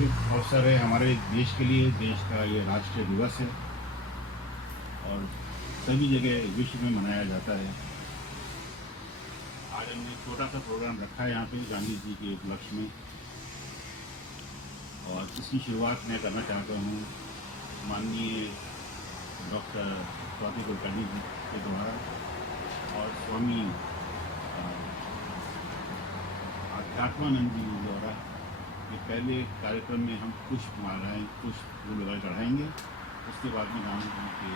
शुभ अवसर है हमारे देश के लिए। देश का ये राष्ट्रीय दिवस है और सभी जगह विश्व में मनाया जाता है। आज हमने छोटा सा प्रोग्राम रखा है यहाँ पे गांधी जी के उपलक्ष्य में, और इसकी शुरुआत मैं करना चाहता हूँ माननीय डॉक्टर स्वाति कुलकर्णी जी के द्वारा और स्वामी आध्यात्मानंद जी द्वारा। ये पहले कार्यक्रम में हम पुष्प मालाएं पुष्प फूल वगैरह चढ़ाएंगे, उसके बाद में गांधी जी के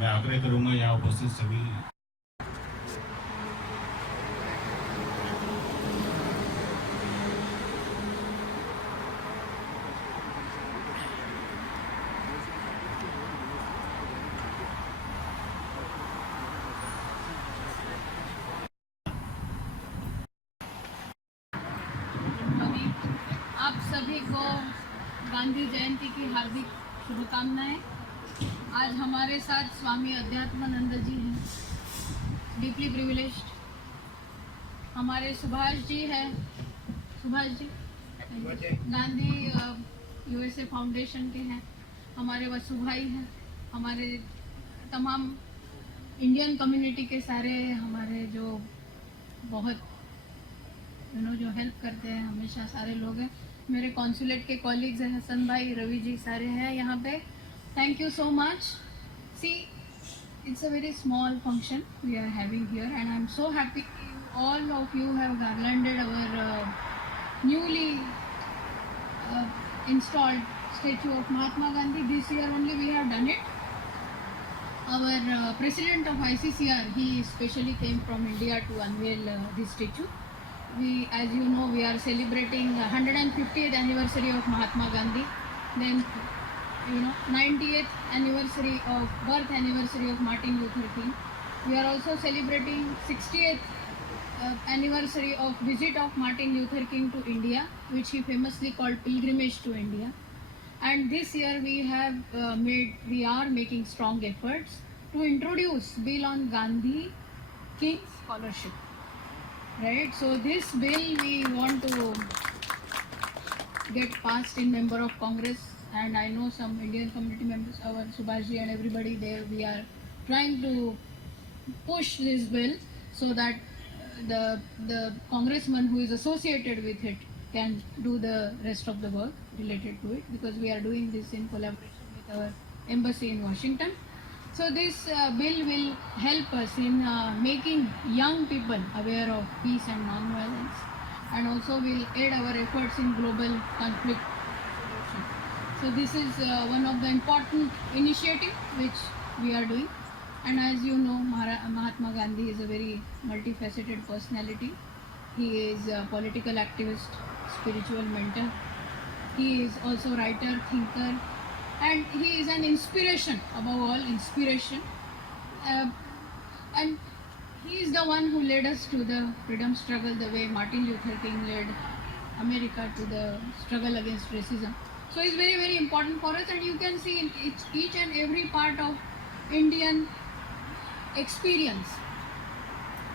मैं आग्रह करूंगा यहाँ उपस्थित सभी आप सभी को गांधी जयंती की हार्दिक शुभकामनाएं। आज हमारे साथ स्वामी अध्यात्मानंद जी हैं, डीपली प्रिविलेज्ड। हमारे सुभाष जी हैं, सुभाष जी गांधी यूएसए फाउंडेशन के हैं। हमारे वसु भाई हैं, हमारे तमाम इंडियन कम्युनिटी के सारे हमारे जो बहुत जो हेल्प करते हैं हमेशा सारे लोग हैं। मेरे कॉन्सुलेट के कॉलीग्स हैं, हसन भाई, रवि जी, सारे हैं यहाँ पे। Thank you so much. See, it's a very small function we are having here and I am so happy all of you have garlanded our newly installed statue of Mahatma Gandhi. This year only we have done it. Our president of ICCR, he specially came from India to unveil this statue. We, as you know, we are celebrating 150th anniversary of Mahatma Gandhi. Then, 90th anniversary of birth anniversary of Martin Luther King. We are also celebrating 60th anniversary of visit of Martin Luther King to India, which he famously called pilgrimage to India. And this year we are making strong efforts to introduce bill on Gandhi King scholarship. Right, so this bill we want to get passed in member of Congress, and I know some Indian community members, our Subhashi and everybody there, we are trying to push this bill so that the congressman who is associated with it can do the rest of the work related to it, because we are doing this in collaboration with our embassy in Washington. So this bill will help us in making young people aware of peace and non-violence, and also will aid our efforts in global conflict resolution. So this is one of the important initiatives which we are doing. And as you know, Mahatma Gandhi is a very multifaceted personality. He is a political activist, spiritual mentor. He is also writer, thinker, and he is an inspiration, above all inspiration. And he is the one who led us to the freedom struggle the way Martin Luther King led America to the struggle against racism. So it's very, very important for us, and you can see in each and every part of Indian experience,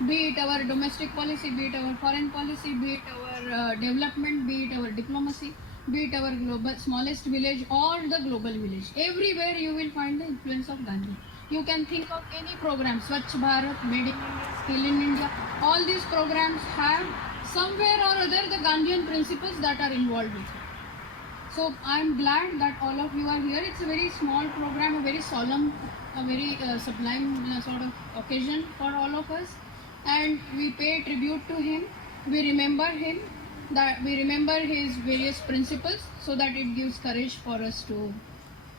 be it our domestic policy, be it our foreign policy, be it our development, be it our diplomacy, be it our global smallest village or the global village. Everywhere you will find the influence of Gandhi. You can think of any program, Swachh Bharat, Made in India, Skill in India. All these programs have somewhere or other the Gandhian principles that are involved with it. So I am glad that all of you are here. It's a very small program, a very solemn, a very sublime sort of occasion for all of us, and we pay tribute to him. We remember him, that we remember his various principles, so that it gives courage for us to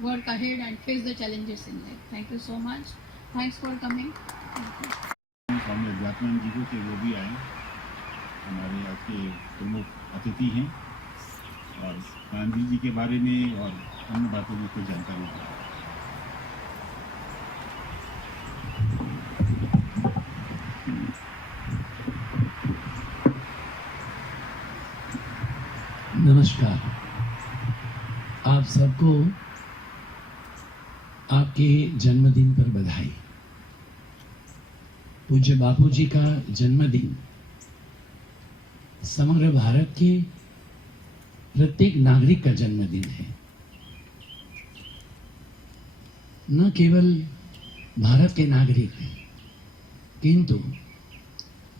work ahead and face the challenges in life. Thank you so much. Thanks for coming. स्वामी अध्यात्मानंद जी के वो भी आए, हमारे आज के प्रमुख अतिथि हैं, और गांधी जी के बारे में और अन्य बातों में कुछ जानकारी दें। नमस्कार। आप सबको आपके जन्मदिन पर बधाई। पूज्य बापू जी का जन्मदिन समग्र भारत के प्रत्येक नागरिक का जन्मदिन है। न केवल भारत के नागरिक किंतु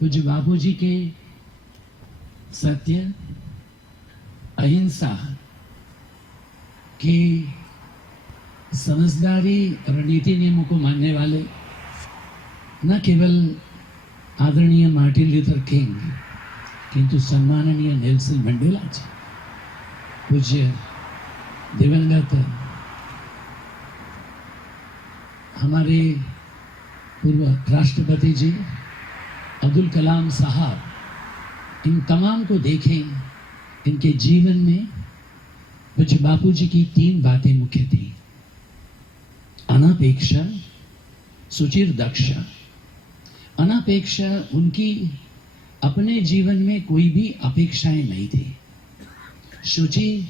पूज्य बापू जी के सत्य, अहिंसा की समझदारी और नीति नियमों को मानने वाले न केवल आदरणीय मार्टिन लूथर किंग किंतु सम्माननीय नेल्सन मंडेला जी, पूज्य दिवंगत हमारे पूर्व राष्ट्रपति जी अब्दुल कलाम साहब, इन तमाम को देखें, इनके जीवन में पूज्य बापू जी की 3 बातें मुख्य थी: अनापेक्षा, सुचिर, दक्ष। अनापेक्षा, उनकी अपने जीवन में कोई भी अपेक्षाएं नहीं थी। शुचि,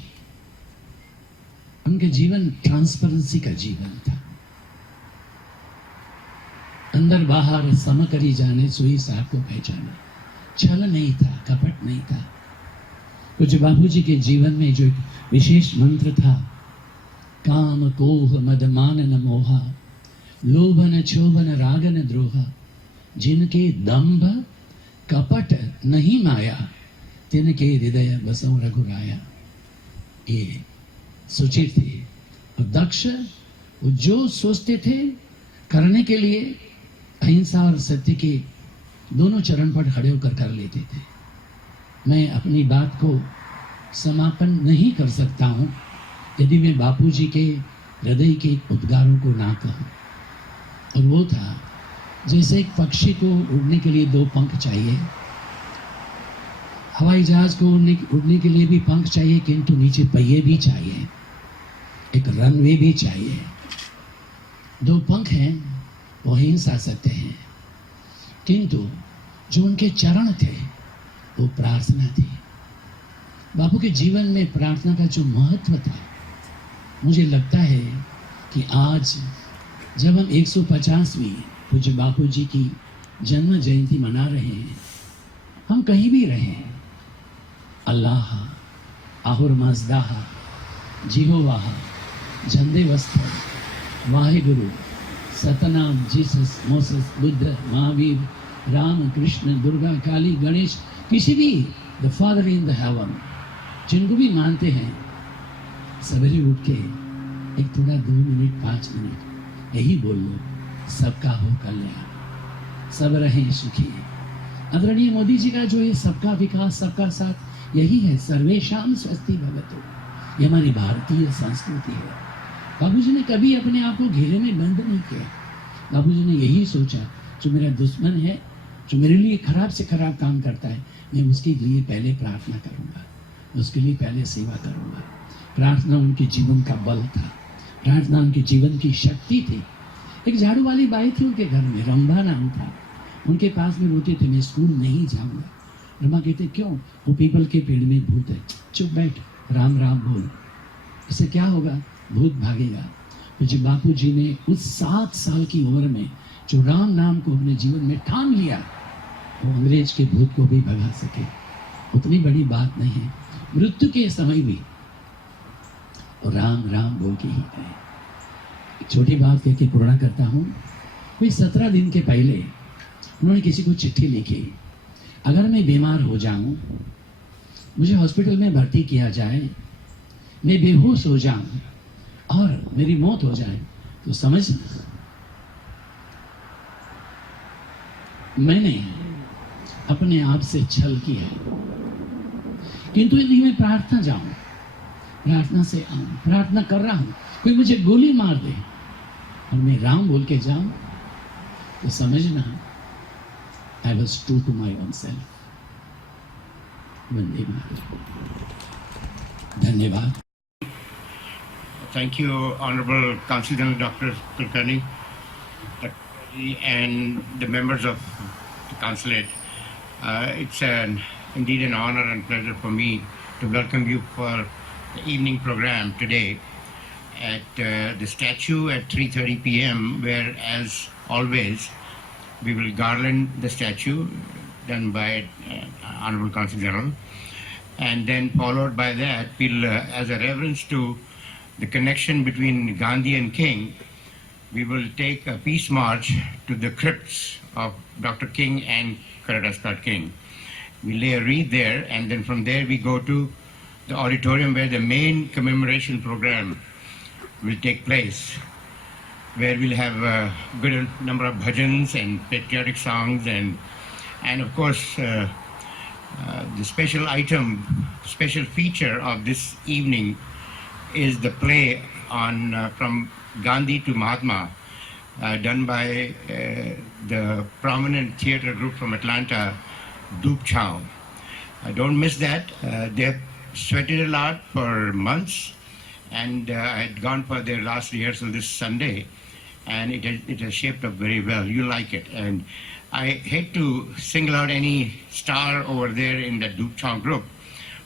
उनके जीवन ट्रांसपेरेंसी का जीवन था। अंदर बाहर सम करी जाने सोई साहब को पहचाना, छल नहीं था, कपट नहीं था। कुछ बापू जी के जीवन में जो एक विशेष मंत्र था, काम कोह मद मान न मोहा, लोभन क्षोभन रागन द्रोहा, जिनके दंभ कपट नहीं माया, तिनके हृदय बसौ रघुराया। ये सुचिर थे। और दक्ष, जो सोचते थे करने के लिए अहिंसा और सत्य के दोनों चरण पर खड़े होकर कर लेते थे। मैं अपनी बात को समापन नहीं कर सकता हूं यदि मैं बापू जी के हृदय के उद्गारों को ना कहूं। और वो था, जैसे एक पक्षी को उड़ने के लिए 2 पंख चाहिए, हवाई जहाज को उड़ने के लिए भी पंख चाहिए, किंतु नीचे पहिए भी चाहिए, एक रनवे भी चाहिए। 2 पंख हैं, वो हिंसा सत्य हैं, किंतु जो उनके चरण थे वो प्रार्थना थी। बापू के जीवन में प्रार्थना का जो महत्व था, मुझे लगता है कि आज जब हम 150वीं पूज्य बापू जी की जन्म जयंती मना रहे हैं, हम कहीं भी रहें, अल्लाह, आहुर मजदाह, जिहोवाह, झंडे वस्त्र, वाहे गुरु, सतनाम, जीसस, मोसेस, बुद्ध, महावीर, राम, कृष्ण, दुर्गा, काली, गणेश, किसी भी the father in the haven, जिनको भी मानते हैं, सवेरे उठ के एक थोड़ा 2 मिनट 5 मिनट यही बोल लो, सबका हो कल्याण, सब रहें सुखी। आदरणीय मोदी जी का जो है सबका विकास सबका साथ, यही है सर्वेशाम स्वस्ति भवतु, ये हमारी भारतीय संस्कृति है। बाबू जी ने कभी अपने आप को घेरे में बंद नहीं किया। बाबू जी ने यही सोचा, जो मेरा दुश्मन है, जो मेरे लिए खराब से खराब काम करता है, मैं उसके लिए पहले प्रार्थना करूंगा, उसके लिए पहले सेवा करूंगा। प्रार्थना उनके जीवन का बल था, प्रार्थना उनके जीवन की शक्ति थी। एक झाड़ू वाली बाई थी उनके घर में, रंभा नाम था, उनके पास में रोते थे, मैं स्कूल नहीं जाऊंगा। रंभा कहते, क्यों? वो पीपल के पेड़ में भूत है, चुप बैठ, राम राम बोल, इससे क्या होगा? भूत भागेगा। मुझे बापू जी ने उस 7 साल की उम्र में जो राम नाम को अपने जीवन में ठान लिया, वो अंग्रेज के भूत को भी भगा सके, उतनी बड़ी बात नहीं है। मृत्यु के समय भी राम राम बोल के ही गए। एक छोटी बात कह के पूर्ण करता हूँ। कोई 17 दिन के पहले उन्होंने किसी को चिट्ठी लिखी, अगर मैं बीमार हो जाऊं, मुझे हॉस्पिटल में भर्ती किया जाए, मैं बेहोश हो जाऊं और मेरी मौत हो जाए, तो समझना मैंने अपने आप से छल किया। किंतु यदि मैं प्रार्थना जाऊं, प्रार्थना से आऊं, प्रार्थना कर रहा हूं, कोई मुझे गोली मार दे और मैं राम बोल के जाऊं, तो समझना I was true to my own self. Vande Mataram. धन्यवाद। Thank you, Honorable Council General Dr. Kulkarni and the members of the Consulate. It's indeed an honor and pleasure for me to welcome you for the evening program today at the statue at 3:30 p.m., where, as always, we will garland the statue done by Honorable Consul General. And then followed by that, we'll, as a reverence to the connection between Gandhi and King, we will take a peace march to the crypts of Dr. King and Coretta Scott King. We lay a wreath there, and then from there we go to the auditorium where the main commemoration program will take place, where we'll have a good number of bhajans and patriotic songs, and of course the special item, special feature of this evening is the play on from Gandhi to Mahatma, done by the prominent theater group from Atlanta, Duke Chow. Don't miss that. They've sweated a lot for months, and I had gone for their last rehearsal this Sunday, and it has shaped up very well. You like it. And I hate to single out any star over there in the Duke Chow group,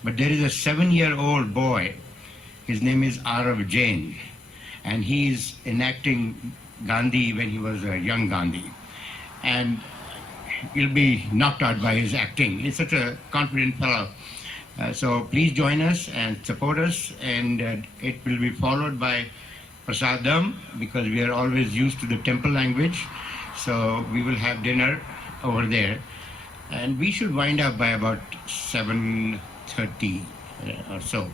but there is a 7-year-old boy. His name is Arav Jain, and he's enacting Gandhi when he was a young Gandhi. And he'll be knocked out by his acting. He's such a confident fellow. So please join us and support us, and it will be followed by prasadam, because we are always used to the temple language. So we will have dinner over there, and we should wind up by about 7:30 or so.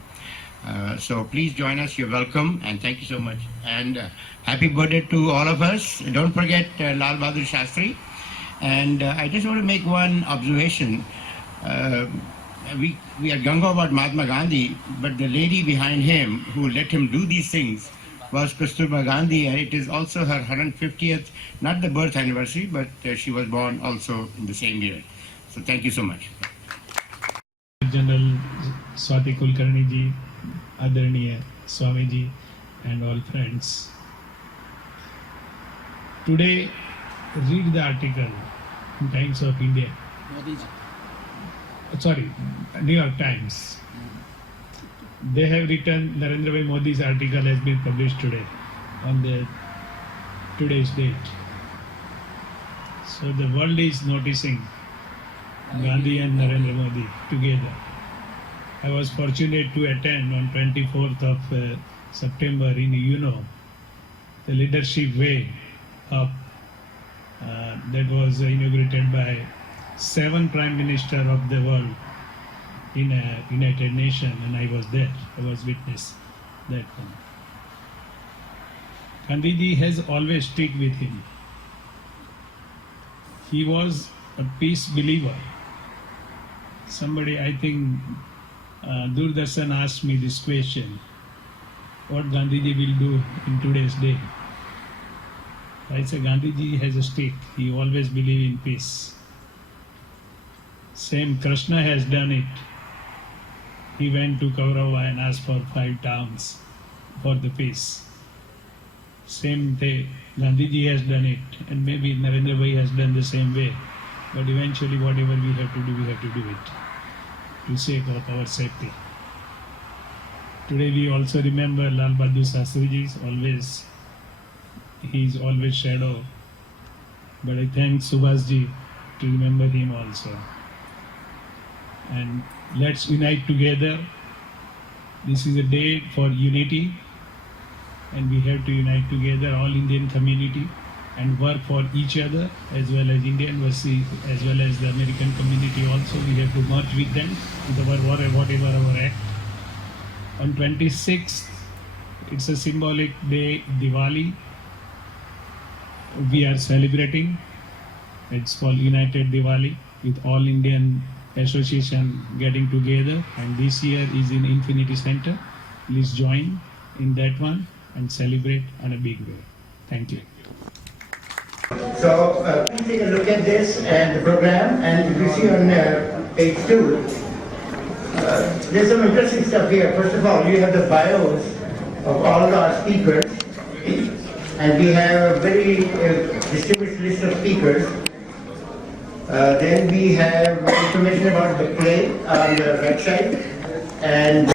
So please join us. You're welcome, and thank you so much. And happy birthday to all of us. Don't forget Lal Bahadur Shastri. And I just want to make one observation. We are gung-ho about Mahatma Gandhi, but the lady behind him who let him do these things was Kasturba Gandhi, and it is also her 150th, not the birth anniversary, but she was born also in the same year. So thank you so much. General Swati Kulkarni ji, Adaraniya Swami ji, and all friends. Today, read the article in Times of India. Sorry, New York Times. They have written, Narendra Bhai Modi's article has been published today on the today's date. So the world is noticing Gandhi and Narendra Modi together. I was fortunate to attend on 24th of September in UNO, the Leadership Way Up that was inaugurated by 7 Prime Ministers of the world in a United Nations, and I was there. I was witness that one. Gandhiji has always stick with him. He was a peace believer. Somebody, I think, Doordarshan asked me this question: what Gandhiji will do in today's day? I say Gandhiji has a stick. He always believe in peace. Same Krishna has done it. He went to Kaurava and asked for 5 towns for the peace. Same day, Gandhiji has done it, and maybe Narendra Bhai has done the same way. But eventually, whatever we have to do it to sake of our safety. Today, we also remember Lal Bahadur Shastri ji. He is always shadow. But I thank Subhash ji to remember him also. And let's unite together. This is a day for unity, and we have to unite together, all Indian community, and work for each other, as well as Indian versus, as well as the American community also. We have to merge with them with our whatever our act. On 26th, it's a symbolic day, Diwali. We are celebrating. It's called United Diwali, with all Indian association getting together, and this year is in Infinity Center. Please join in that one and celebrate in a big way. Thank you. So please take a look at this and the program, and if you see on page 2, there's some interesting stuff here. First of all, you have the bios of all our speakers, and we have a very distinguished list of speakers. Then we have information about the play on the website, and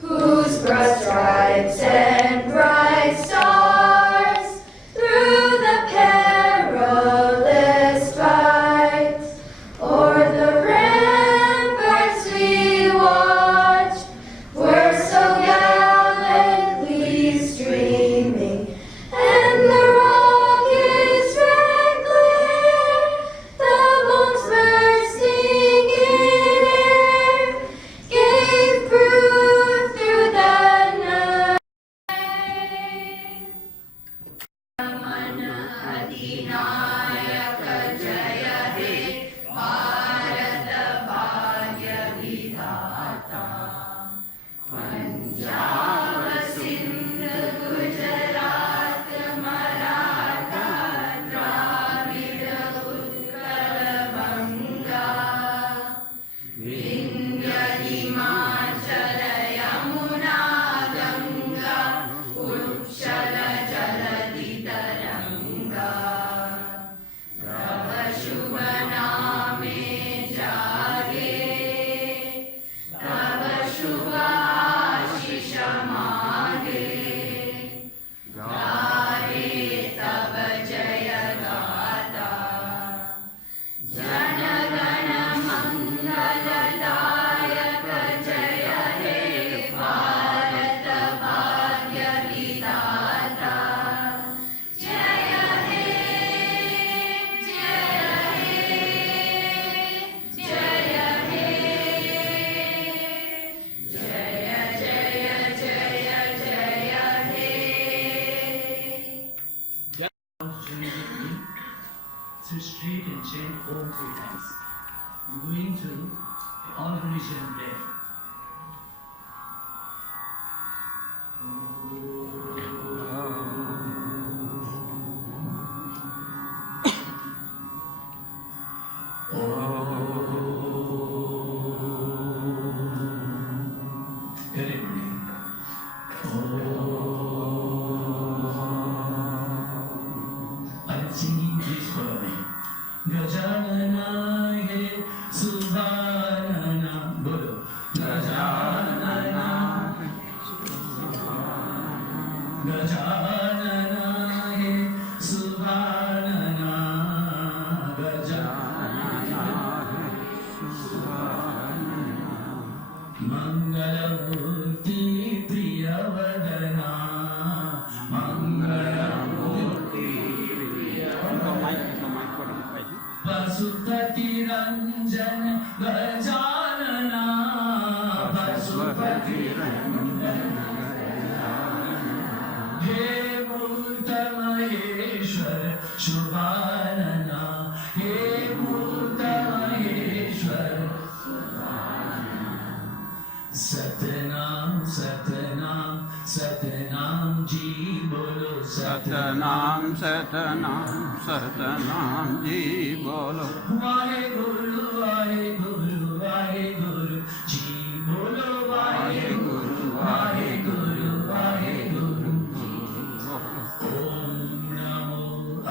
whose broad stripes and bright stars through the sit straight and chant Om 3 times. I'm going to all religion prayer. Satnam Satnam Satnam ji बोलो वाहे गुरु जी बोलो वाहे गुरु ओम नमो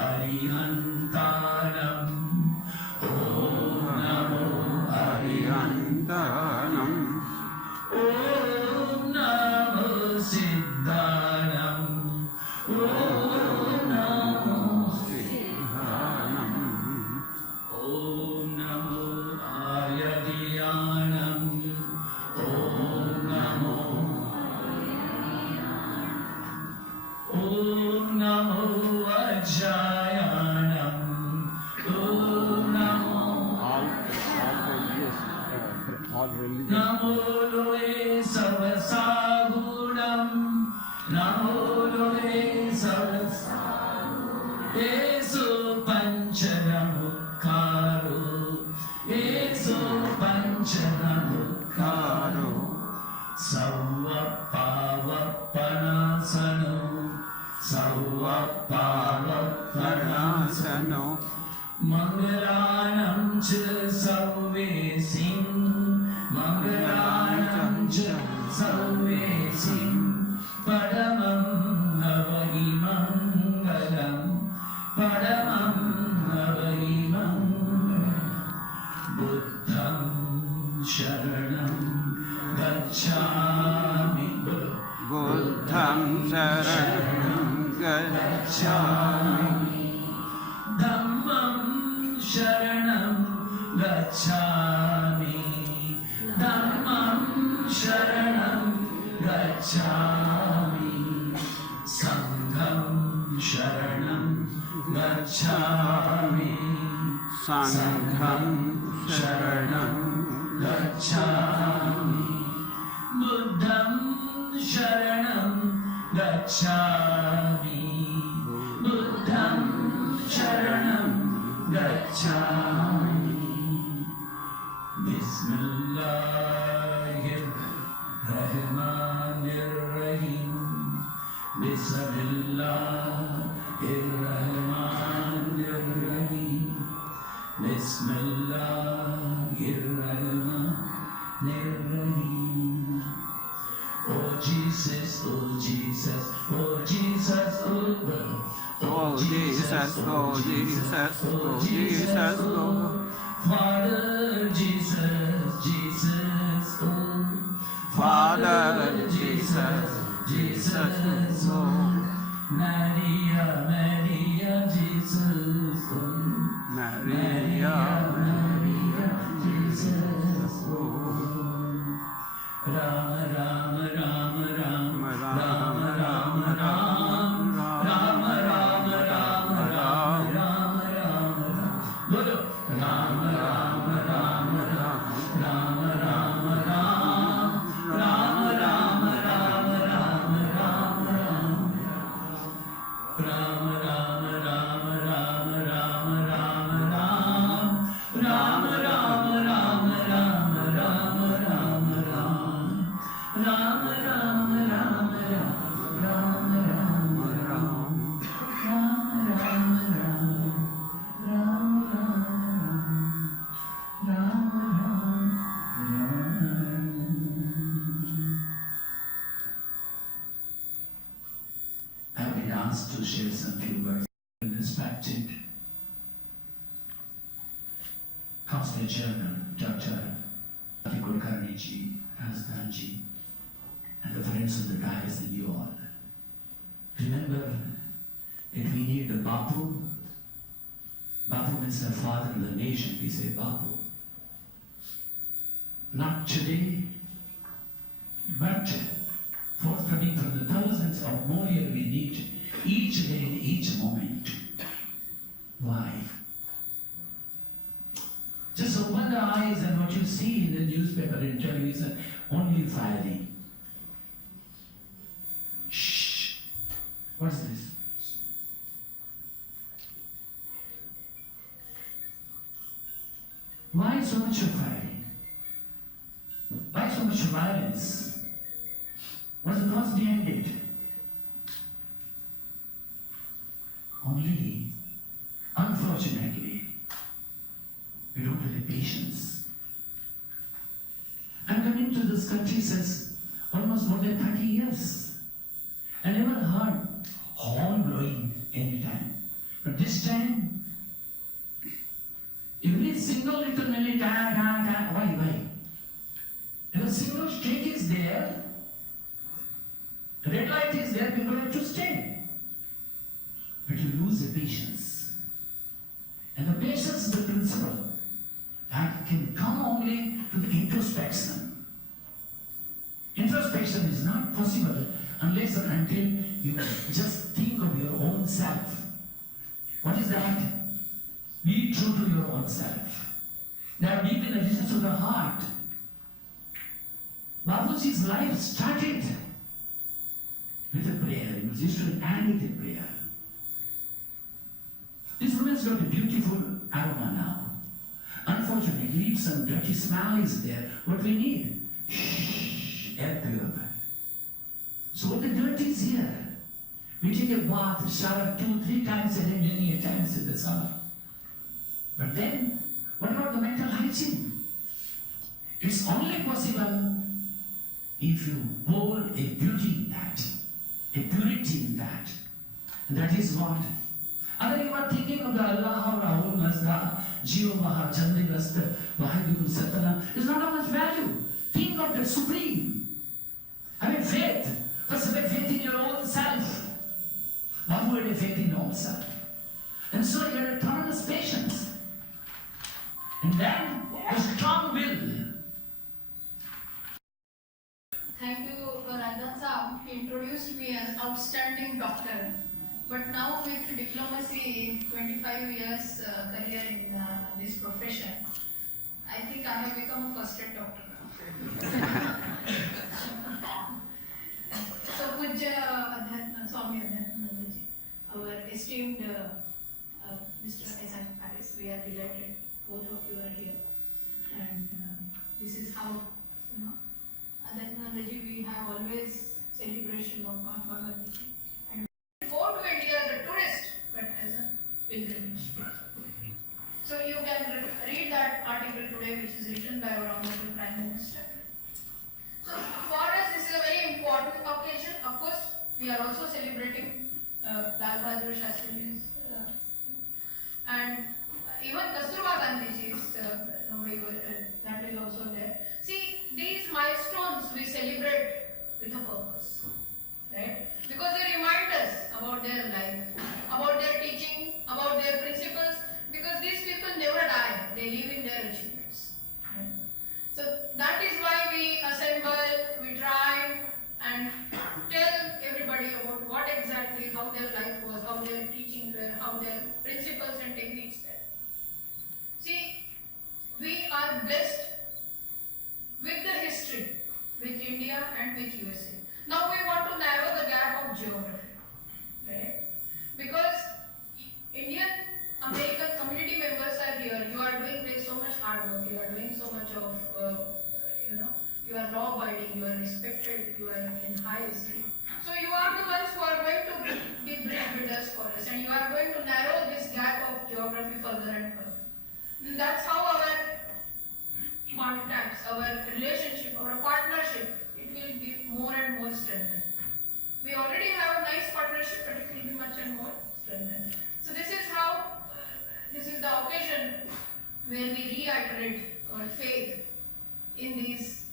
अरिहंताणम ओम नमो अरिहंताणम ओम नमो सिद्धाणम ओम नमो ओम नमो आयर्याणम ओम नमो अज्जायाणम ओम नमो नमो लोए सर्वसागुणम नमो लोए येसु पंचनमुखारो येसु पंचनमुखारो सवपावपनासनो मंगलानं च सर्वेसिं मंगलानं च सर्वेसिं परमं हवहि मंगलम् परमं हवहि मंगलम् बुद्धं शरणं गच्छामि बुद्धं शरणं गच्छामि धम्मं शरणं गच्छामि धम्मं शरणं गच्छामि संघं शरणं गच्छामि संघं शरणं गच्छामि बुद्धं शरणं गच्छामि बुद्धं शरणं गच्छामि बिस्मिल्लाहिर्रहमानिर्रहीम बिस्मिल्लाहिर्रहमानिर्रहीम बिस्मिल्लाहिर्रहमानिर्रहीम Oh Jesus, oh Jesus, oh Jesus, oh Oh Jesus, oh Jesus, oh Jesus, oh Father Jesus, Jesus, oh Father Jesus, Jesus, oh Maria, Maria, Jesus, oh Maria, Maria, Jesus, oh Rama, Rama, Rama, Rama, Rama, Rama, Rama, Rama, Rama, Rama, Rama, Rama, Rama, Bolo Rama, Rama, Rama, Rama, Rama, Rama, Rama, Rama, Rama, Rama, Rama, Rama, Rama, Rama, Rama, Rama, Rama, Rama, asked to share some few words. Respected Consulate General Dr. Kulkarni ji, Razdan ji, and the friends of the dais and you all. Remember that we need the Bapu. Bapu means the father of the nation, we say Bapu. Not today, but forthcoming from the thousands of more years we need each day, each moment. Why? Just open the eyes and what you see in the newspaper and television, only firing. Shh. What's this? Why so much of firing? Why so much violence? What's the cause behind it? Only, unfortunately, we don't have the patience. I'm coming to this country since almost more than 30 years. I never heard horn blowing any time. But this time, every single little minute, why? If a single streak is there, red light is there, people have to stay. But you lose the patience. And the patience is the principle that can come only to the introspection. Introspection is not possible unless and until you just think of your own self. What is that? Be true to your own self. Now deep in the recesses of the heart, Bapuji's life started with a prayer. It was used to end with a prayer. This woman's got a beautiful aroma now. Unfortunately, some dirty smell is there. What we need? Shh, air purifier. So what the dirt is here? We take a bath, shower 2-3 times a day, many times in the summer. But then, what about the mental hygiene? It's only possible if you pour a beauty in that, a purity in that. And that is what? And then you are thinking of the Allah, Rahul, Mazda, Jio, Maha, Chandi, Rasta, Vahaguru, Satana. It's not of much value. Think of the Supreme. I mean, faith. First have faith in your own self. Babu had a faith in your own self. And so you had a tremendous patience. And then a strong will. Thank you, Ranjan Saab. He introduced me as outstanding doctor. But now with diplomacy, 25 years career in this profession, I think I have become a first-rate doctor now. So, Pujya Swami Adhyatmanandaji, our esteemed Mr. S.M. Paris, we are delighted both of you are here. And this is how, Adhyatmanandaji, we have always celebration of Mahatma Gandhi. Go to India as a tourist, but as a pilgrimage. So you can read that article today, which is written by our Honorable Prime Minister. So for us, this is a very important occasion. Of course, we are also celebrating Lal Bahadur Shastriji's and even Kasturba Gandhiji's. That is also there. See, these milestones we celebrate with a purpose, right? Because they remind us about their life, about their teaching, about their principles, because these people never die, they live in their achievements. Right? So that is why we assemble, we try and tell everybody about what exactly, how their life was, how their teachings were, how their principles and techniques were. See, we are blessed with the history, with India and with USA. Now we want to narrow the gap of geography, right? Because Indian American community members are here. You are doing so much hard work. You are doing so much of, you are law-abiding. You are respected. You are in high esteem. So you are the ones who are going to be bridge builders for us, and you are going to narrow this gap of geography further and further. And that's how our contacts, our relationship, our partnership, it will be more and more strengthened. We already have a nice partnership, but it will be much strengthen. So this is how, this is the occasion where we reiterate our faith in these,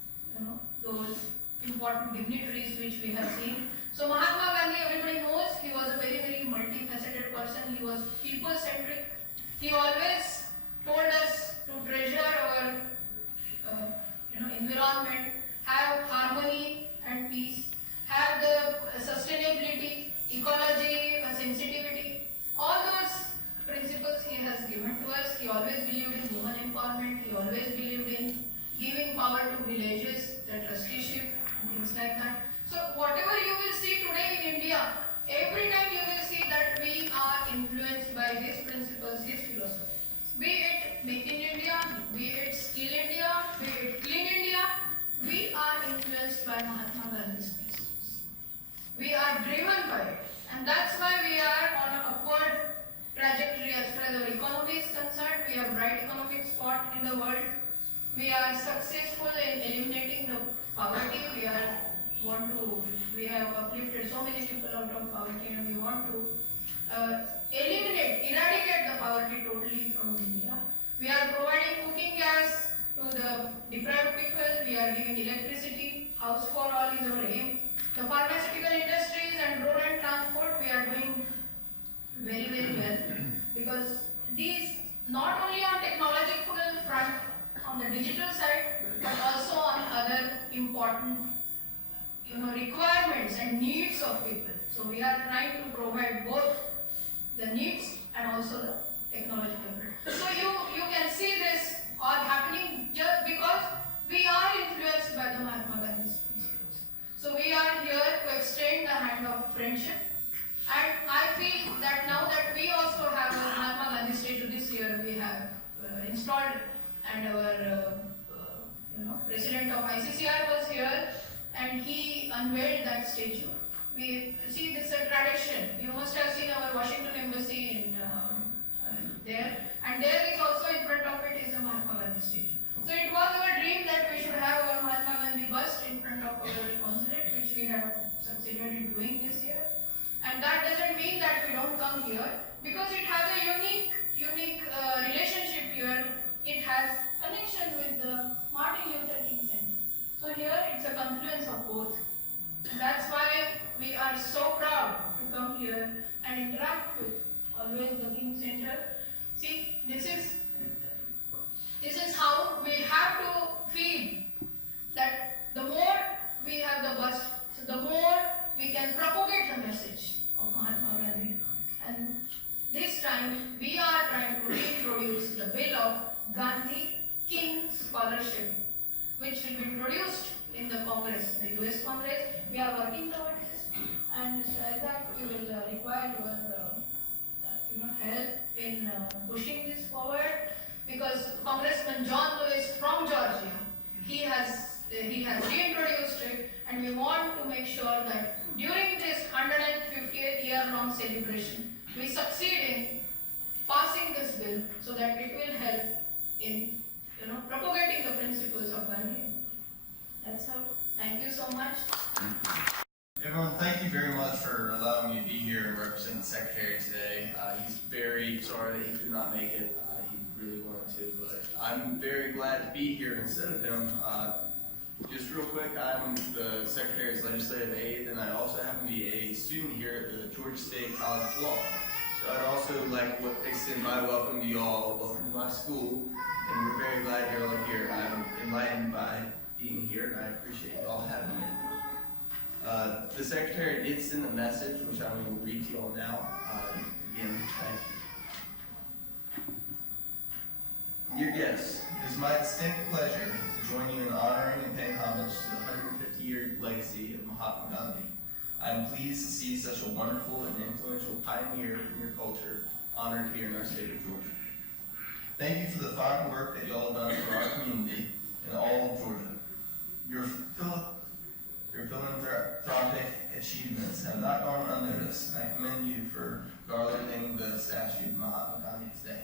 those important dignitaries which we have seen. So Mahatma Gandhi, everybody knows, he was a very, very multifaceted person. He was people-centric. He always told us to treasure our, environment, have harmony and peace, have the sustainability, ecology, sensitivity. All those principles he has given to us. He always believed in women empowerment. He always believed in giving power to villages, the trusteeship, and things like that. So whatever you will see today in India, every time you will see that we are influenced by his principles, his philosophy. Be it Make in India, be it Skill India, be it Clean India, we are influenced by Mahatma Gandhi's principles. We are driven by it. And that's why we are on an upward trajectory as far as our economy is concerned. We have bright economic spot in the world. We are successful in eliminating the poverty. We have uplifted so many people out of poverty, and we want to eradicate the poverty totally from India. We are providing cooking gas to the deprived people. We are giving electricity. House for all is our aim. The pharmaceutical industries and road and transport, we are doing very, very well, because these, not only on technological front, on the digital side, but also on other important requirements and needs of people. So we are trying to provide both the needs and also the technological front. So you can see this all happening just because we are influenced by the Mahatma Gandhi's principles. So we are here to extend the hand of friendship. And I feel that now that we also have a Mahatma Gandhi statue this year, we have installed, and our president of ICCR was here, and he unveiled that statue. We see this is a tradition. You must have seen our Washington embassy in there, and there is also in front of it is a Mahatma Gandhi statue. So it was our dream that we should have our Mahatma Gandhi bust in front of our consulate, which we have succeeded in doing this year. And that doesn't mean that we don't come here, because it has a unique relationship here. It has connection with the Martin Luther King Center. So here it's a confluence of both. And that's why we are so proud to come here and interact with always the King Center. See, this is how we have to feel that the more we have the bust, so the more we can propagate the message of Mahatma Gandhi. And this time we are trying to reintroduce the bill of Gandhi King Scholarship, which will be introduced in the Congress, the US Congress. We are working towards this, and Mr. Isaac, we will require your help in pushing this forward, because Congressman John Lewis from Georgia, he has reintroduced it, and we want to make sure that during this 158th year-long celebration, we succeed in passing this bill so that it will help in propagating the principles of Gandhi. That's all. Thank you so much. Everyone, thank you very much for allowing me to be here and represent the Secretary today. He's very sorry that he could not make it. He really wanted to, but I'm very glad to be here instead of him. Just real quick, I'm the Secretary's legislative aide, and I also happen to be a student here at the Georgia State College of Law. So I'd also like to extend my welcome to you all. Welcome to my school, and we're very glad you're all here. I'm enlightened by being here, and I appreciate you all having me. The Secretary did send a message, which I'm going to read to you all now. Again, thank you. Dear guests, it is my distinct pleasure to join you in honoring and paying homage to the 150-year legacy of Mahatma Gandhi. I am pleased to see such a wonderful and influential pioneer in your culture honored here in our state of Georgia. Thank you for the fine work that you all have done for our community and all of Georgia. Your philanthropic achievements have not gone unnoticed, and I commend you for garlanding the statue of Mahatma Gandhi today.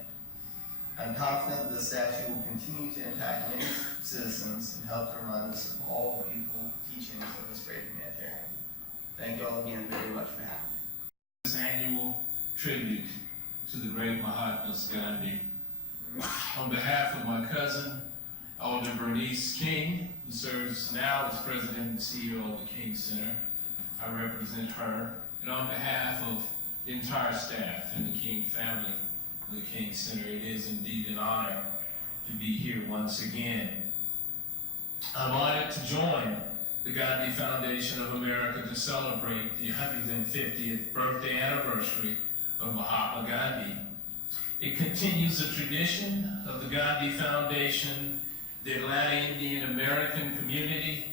I'm confident that the statue will continue to impact many citizens and help to remind us of all the beautiful teachings of this great humanitarian. Thank you all again very much for having me. This annual tribute to the great Mahatma Gandhi. On behalf of my cousin, Elder Bernice King, who serves now as President and CEO of the King Center, I represent her. And on behalf of the entire staff and the King family of the King Center, it is indeed an honor to be here once again. I'm honored to join the Gandhi Foundation of America to celebrate the 150th birthday anniversary of Mahatma Gandhi. It continues the tradition of the Gandhi Foundation, the Atlanta Indian American community,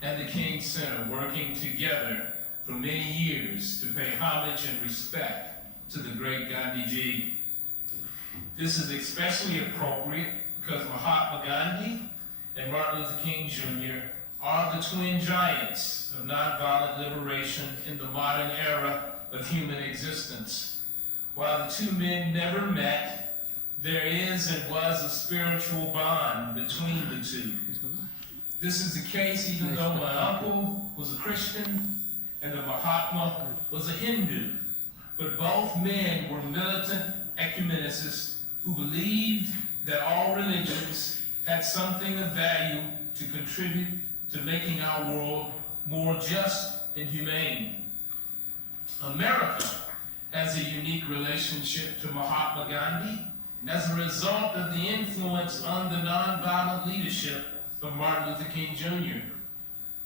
and the King Center working together for many years to pay homage and respect to the great Gandhiji. This is especially appropriate because Mahatma Gandhi and Martin Luther King Jr. are the twin giants of nonviolent liberation in the modern era of human existence. While the two men never met, there is and was a spiritual bond between the two. This is the case even though my uncle was a Christian and the Mahatma was a Hindu. But both men were militant ecumenicists who believed that all religions had something of value to contribute to making our world more just and humane. America has a unique relationship to Mahatma Gandhi as a result of the influence on the nonviolent leadership of Martin Luther King Jr.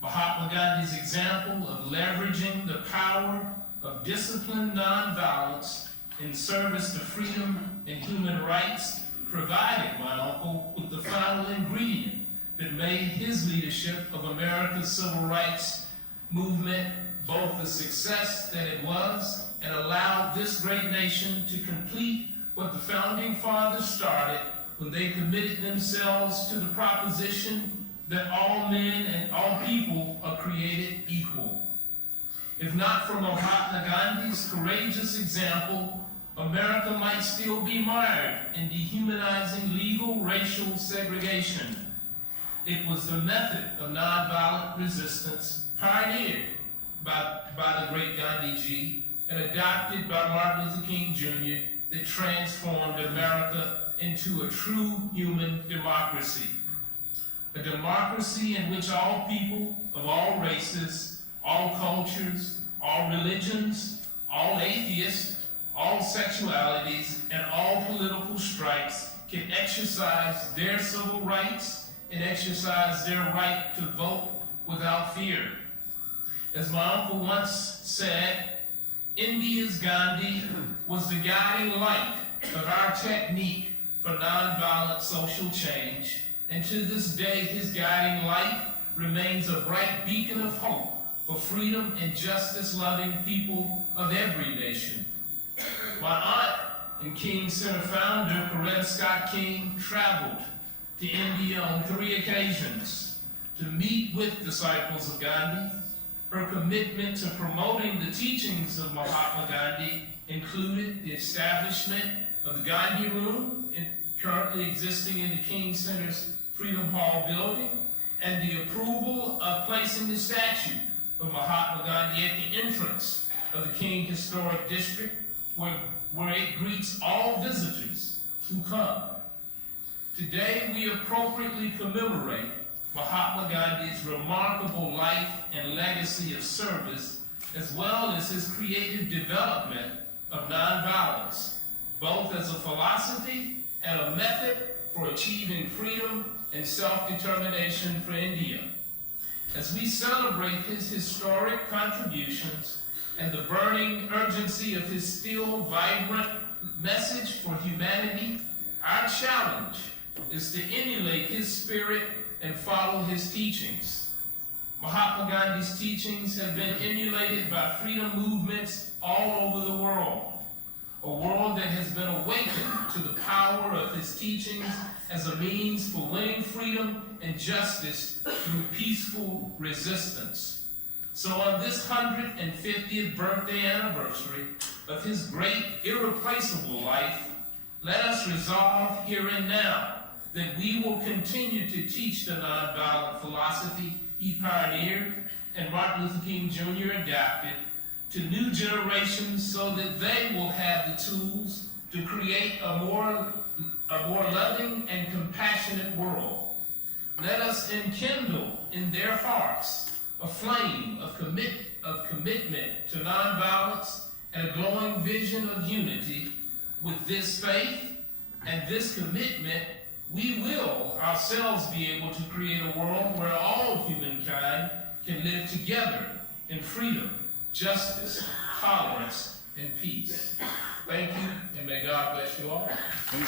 Mahatma Gandhi's example of leveraging the power of disciplined nonviolence in service to freedom and human rights provided my uncle with the final ingredient that made his leadership of America's civil rights movement both the success that it was and allowed this great nation to complete what the founding fathers started when they committed themselves to the proposition that all men and all people are created equal. If not for Mahatma Gandhi's courageous example, America might still be mired in dehumanizing legal racial segregation. It was the method of nonviolent resistance pioneered by the great Gandhiji and adopted by Martin Luther King Jr. that transformed America into a true human democracy. A democracy in which all people of all races, all cultures, all religions, all atheists, all sexualities, and all political stripes can exercise their civil rights and exercise their right to vote without fear. As my uncle once said, India's Gandhi was the guiding light of our technique for nonviolent social change, and to this day his guiding light remains a bright beacon of hope for freedom and justice-loving people of every nation. My aunt and King Center founder, Coretta Scott King, traveled to India on 3 occasions to meet with disciples of Gandhi. Her commitment to promoting the teachings of Mahatma Gandhi included the establishment of the Gandhi Room, currently existing in the King Center's Freedom Hall building, and the approval of placing the statue of Mahatma Gandhi at the entrance of the King Historic District, where it greets all visitors who come. Today, we appropriately commemorate Mahatma Gandhi's remarkable life and legacy of service, as well as his creative development of nonviolence, both as a philosophy and a method for achieving freedom and self-determination for India. As we celebrate his historic contributions and the burning urgency of his still vibrant message for humanity, our challenge is to emulate his spirit and follow his teachings. Mahatma Gandhi's teachings have been emulated by freedom movements all over the world, a world that has been awakened to the power of his teachings as a means for winning freedom and justice through peaceful resistance. So on this 150th birthday anniversary of his great, irreplaceable life, let us resolve here and now that we will continue to teach the nonviolent philosophy he pioneered and Martin Luther King Jr. adapted, to new generations so that they will have the tools to create a more loving and compassionate world. Let us enkindle in their hearts a flame of commitment to nonviolence and a glowing vision of unity. With this faith and this commitment, we will ourselves be able to create a world where all humankind can live together in freedom, justice, tolerance, and peace. Thank you, and may God bless you all.